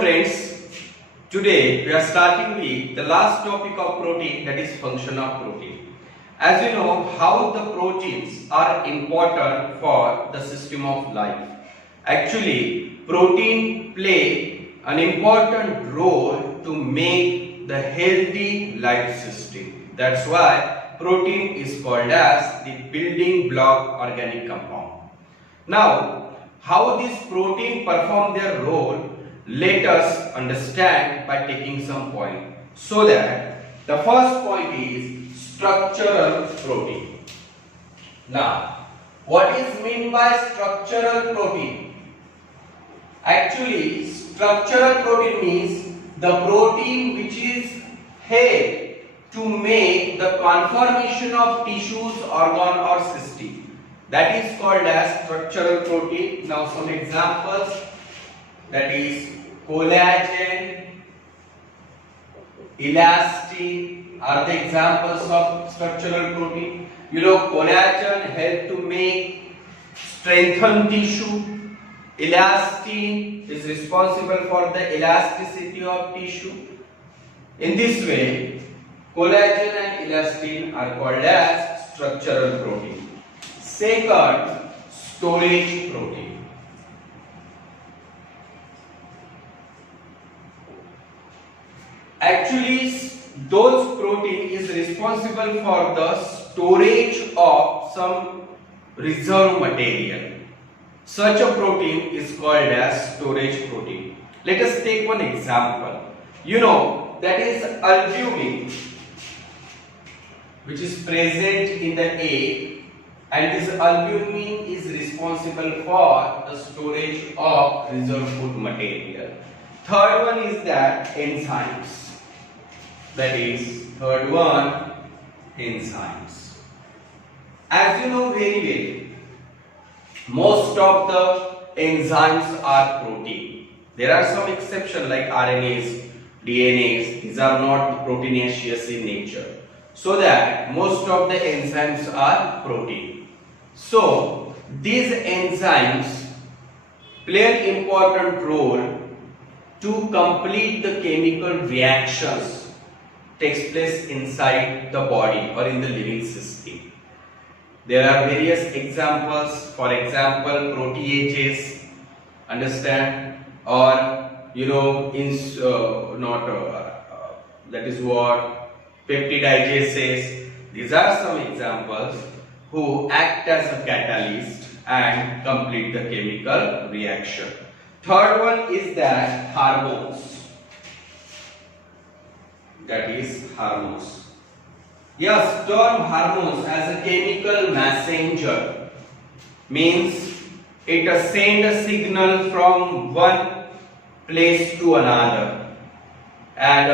Friends, today we are starting with the last topic of protein, that is function of protein. As you know how the proteins are important for the system of life. Actually, protein play an important role to make the healthy life system. That's why protein is called as the building block organic compound. Now, how this protein perform their role, let us understand by taking some point. So that the first point is structural protein. Now, what is meant by structural protein? Actually, structural protein means the protein which is help to make the conformation of tissues, organ or system. That is called as structural protein. Now some examples, that is collagen, elastin are the examples of structural protein. You know, collagen help to make strengthen tissue. Elastin is responsible for the elasticity of tissue. In this way, collagen and elastin are called as structural protein. Second, storage protein. Actually, those protein is responsible for the storage of some reserve material. Such a protein is called as storage protein. Let us take one example. You know, that is albumin, which is present in the egg, and this albumin is responsible for the storage of reserve food material. Third one is that enzymes. That is, third one, enzymes. As you know very well, most of the enzymes are protein. There are some exceptions like RNAs, DNAs. These are not proteinaceous in nature. So that most of the enzymes are protein. So these enzymes play an important role to complete the chemical reactions takes place inside the body or in the living system. There are various examples. For example, proteases, understand, or you know, that is what peptididases. These are some examples who act as a catalyst and complete the chemical reaction. Third one is that hormones. That is hormones. Yes, term hormones as a chemical messenger means it sends a signal from one place to another and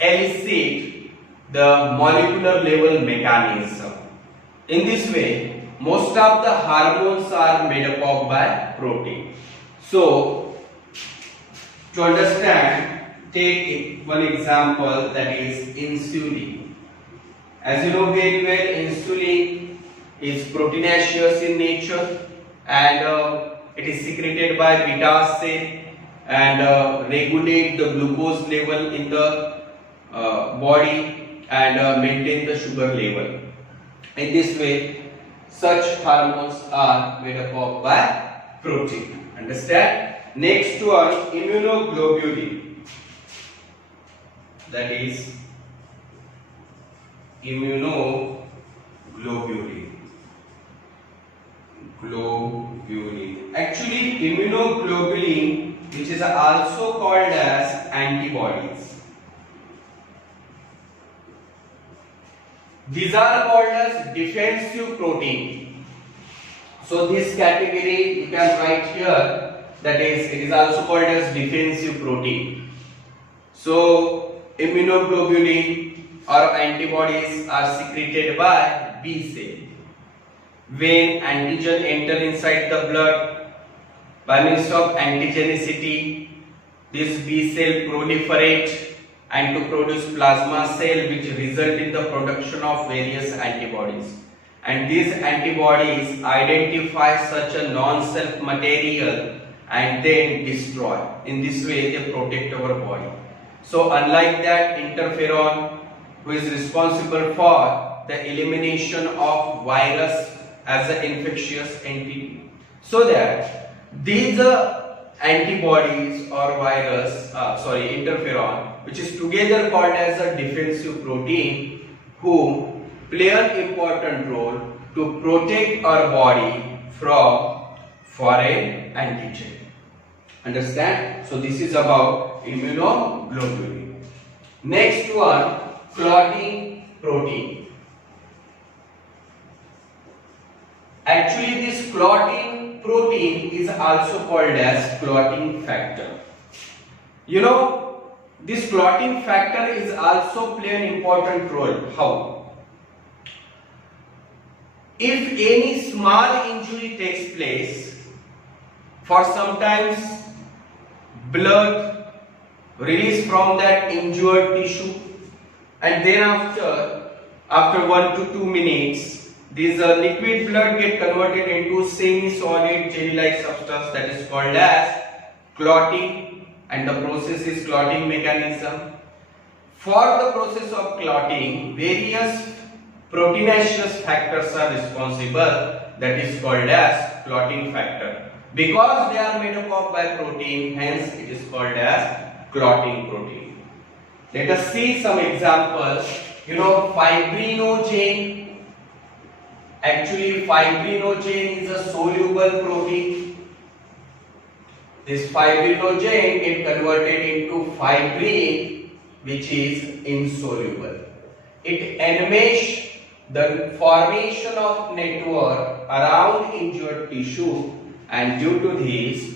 elicit the molecular level mechanism. In this way, most of the hormones are made up of by protein. So, to understand, take one example, that is insulin. As you know very well, insulin is proteinaceous in nature and it is secreted by beta cell and regulate the glucose level in the body and maintain the sugar level. In this way, such hormones are made up of by protein. Understand? Next one, immunoglobulin. That is immunoglobulin. Actually, immunoglobulin, which is also called as antibodies. These are called as defensive protein. So this category you can write here, that is, it is also called as defensive protein. So immunoglobulin or antibodies are secreted by B cell. When antigen enter inside the blood, by means of antigenicity, this B cell proliferate and to produce plasma cell, which result in the production of various antibodies. And these antibodies identify such a non-self material and then destroy. In this way they protect our body. So unlike that, interferon, who is responsible for the elimination of virus as an infectious entity, so that these antibodies or interferon, which is together called as a defensive protein, who play an important role to protect our body from foreign antigen. Understand? So this is about immunoglobulin. Next one, clotting protein. Actually, this clotting protein is also called as clotting factor. You know, this clotting factor is also play an important role. How? If any small injury takes place, for sometimes blood release from that injured tissue, and then after 1 to 2 minutes, this liquid blood get converted into semi-solid jelly-like substance that is called as clotting, and the process is clotting mechanism. For the process of clotting, various proteinaceous factors are responsible, that is called as clotting factor. Because they are made up by protein, hence it is called as clotting protein. Let us see some examples. You know, fibrinogen. Actually, fibrinogen is a soluble protein. This fibrinogen is converted into fibrin, which is insoluble. It enmesh the formation of network around injured tissue, and due to this,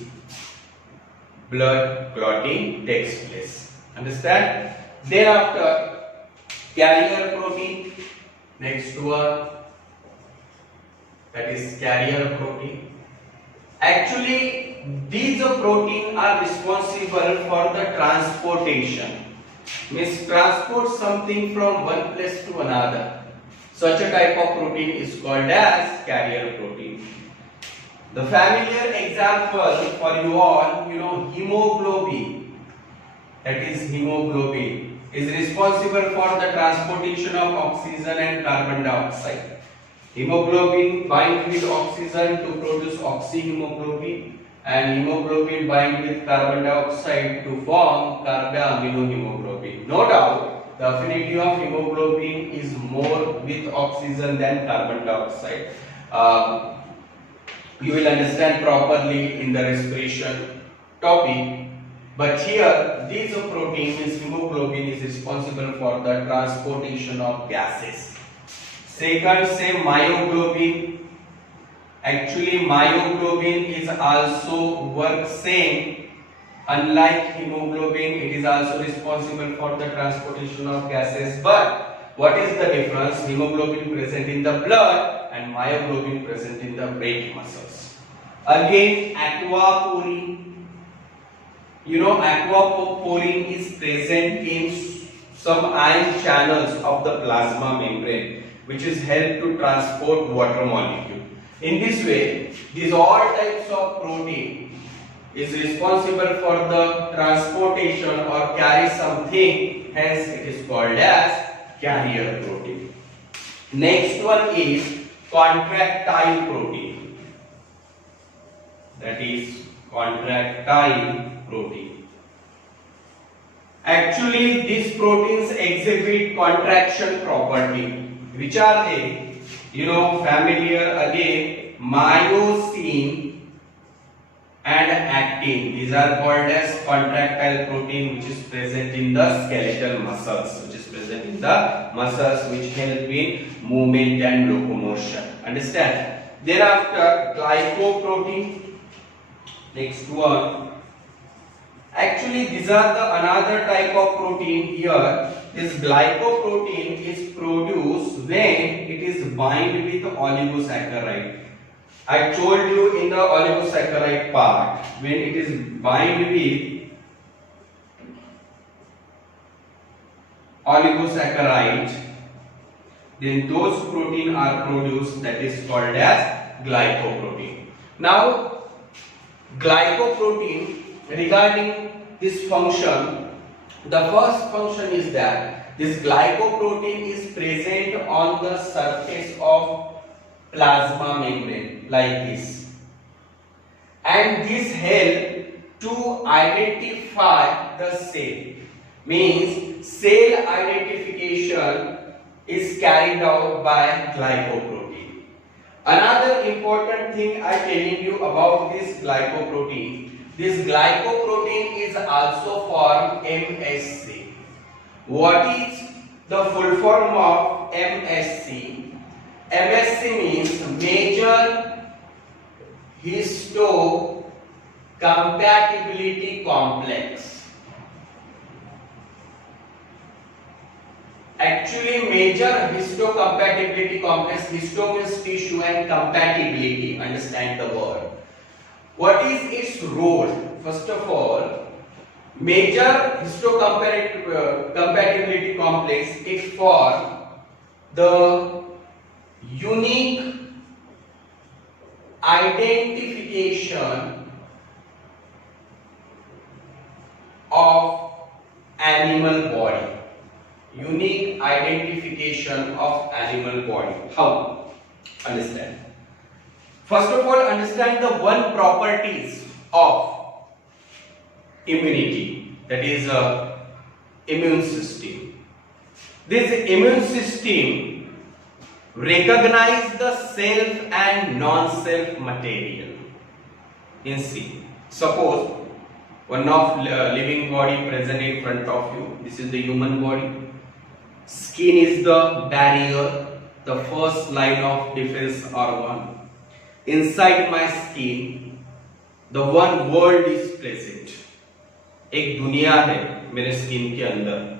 blood clotting takes place. Understand? Thereafter, carrier protein. Next one, that is carrier protein. Actually, these proteins are responsible for the transportation. Means transport something from one place to another. Such a type of protein is called as carrier protein. The familiar example for you all, you know, hemoglobin. That is hemoglobin is responsible for the transportation of oxygen and carbon dioxide. Hemoglobin binds with oxygen to produce oxyhemoglobin, and hemoglobin binds with carbon dioxide to form carbaaminohemoglobin. No doubt, the affinity of hemoglobin is more with oxygen than carbon dioxide. You will understand properly in the respiration topic. But here, this protein, means hemoglobin, is responsible for the transportation of gases. Second, say myoglobin. Actually, myoglobin is also work same. Unlike hemoglobin, it is also responsible for the transportation of gases. But what is the difference? Hemoglobin present in the blood and myoglobin present in the brain muscles. Again, aquaporin. You know, aquaporin is present in some ion channels of the plasma membrane, which is help to transport water molecule. In this way, these all types of protein is responsible for the transportation or carry something, hence it is called as carrier protein. Next one is contractile protein. That is contractile protein. Actually, these proteins exhibit contraction property. Which are they? You know, familiar again, myosin and actin. These are called as contractile protein, which is present in the skeletal muscles, which help in movement and locomotion. Understand? Thereafter, glycoprotein. Next one. Actually, these are the another type of protein here. This glycoprotein is produced when it is bind with oligosaccharide. I told you in the oligosaccharide part, when it is bind with oligosaccharide, then those protein are produced, that is called as glycoprotein. Now, glycoprotein, regarding this function, the first function is that this glycoprotein is present on the surface of plasma membrane like this, and this help to identify the cell, means cell identification is carried out by glycoprotein. Another important thing I telling you about this glycoprotein, this glycoprotein is also form MSC. What is the full form of MSC? MSC means major histocompatibility complex. Actually, major histocompatibility complex, histo means tissue and compatibility, understand the word. What is its role? First of all, major histocompatibility complex, it forms the unique identification of animal body. Unique identification of animal body. How? Understand. First of all, understand the one properties of immunity, that is immune system. This immune system recognize the self and non-self material. In C, suppose one of living body present in front of you. This is the human body. Skin is the barrier, the first line of defense organ. Inside my skin, the one world is present. एक दुनिया है मेरे skin के अंदर.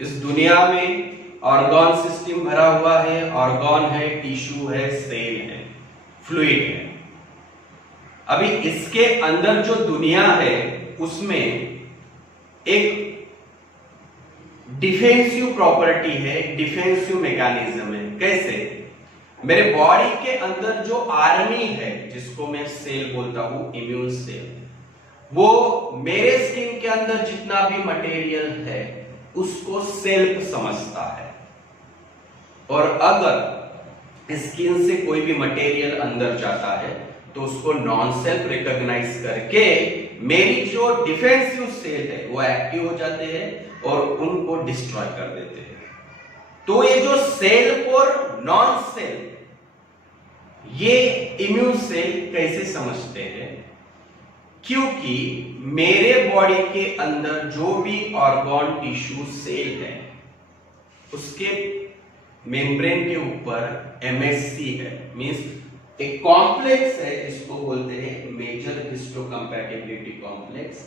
इस दुनिया में organ system भरा हुआ है. ऑर्गन है, टिश्यू है, सेल है, फ्लूइड है. अभी इसके अंदर जो दुनिया है उसमें एक डिफेंसिव प्रॉपर्टी है, डिफेंसिव मैकेनिज्म है. कैसे? मेरे बॉडी के अंदर जो आर्मी है, जिसको मैं सेल बोलता हूं, इम्यून सेल, वो मेरे स्किन के अंदर जितना भी मटेरियल है उसको सेल्फ समझता है. और अगर स्किन से कोई भी मटेरियल अंदर जाता है तो उसको नॉन सेल्फ रिकॉग्नाइज करके मेरी जो डिफेंसिव सेल है वो एक्टिव हो जाते हैं और उनको डिस्ट्रॉय कर देते हैं. तो ये जो सेल और नॉन सेल, ये इम्यून सेल कैसे समझते हैं? क्योंकि मेरे बॉडी के अंदर जो भी ऑर्गन, टिश्यू, सेल है उसके मेम्ब्रेन के ऊपर एमएससी है, मींस एक कॉम्प्लेक्स है जिसको बोलते हैं मेजर हिस्टोकम्पैटिबिलिटी कॉम्प्लेक्स,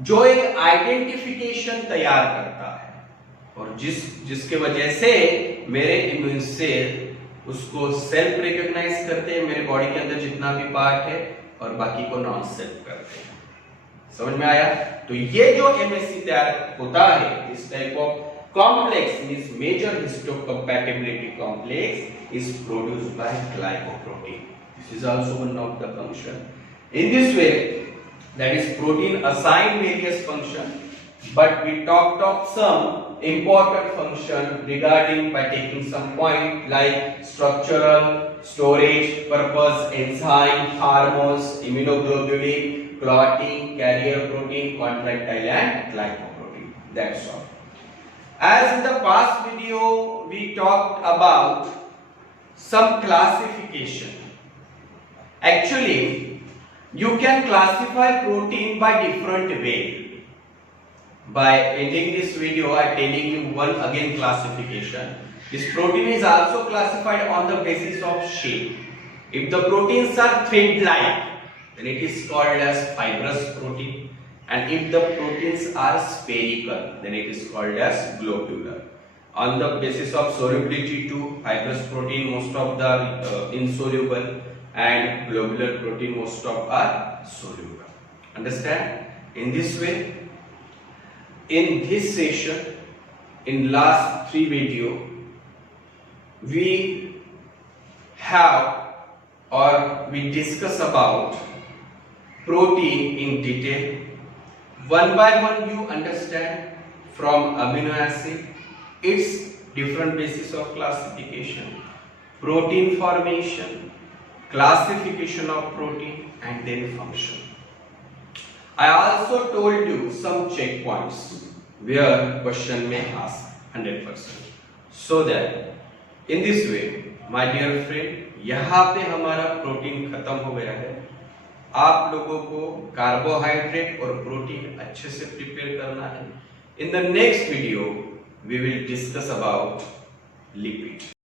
जो एक आइडेंटिफिकेशन तैयार करता है और जिसके वजह से मेरे इम्यून सेल उसको सेल्फ रिकॉग्नाइज करते हैं, मेरे बॉडी के अंदर जितना भी पार्ट है, और बाकी को नॉन सेल्फ करते हैं. समझ में आया? तो ये जो एमएससी तैयार होता है, इस type of complex means major histocompatibility complex is produced by glycoprotein. This is also one of the function. In this way, that is protein assign various function, but we talked of some important function regarding by taking some point like structural, storage purpose, enzyme, hormones, immunoglobulin, clotting, carrier protein, contractile and glycoprotein. That's all. As in the past video we talked about some classification. Actually, you can classify protein by different way. By ending this video, I am telling you one again classification. This protein is also classified on the basis of shape. If the proteins are thread-like, then it is called as fibrous protein. And if the proteins are spherical, then it is called as globular. On the basis of solubility to fibrous protein, most of the insoluble, and globular protein, most of are soluble. Understand? In this way, in this session, in last 3 video, we have or we discuss about protein in detail. One by one you understand from amino acid, its different basis of classification, protein formation, classification of protein, and then function. I also told you some checkpoints where question may ask 100%. So that in this way, my dear friend, यहाँ पे हमारा protein खत्म हो गया है. आप लोगों को कार्बोहाइड्रेट और प्रोटीन अच्छे से प्रिपेयर करना है. In the next video, we will discuss about lipid.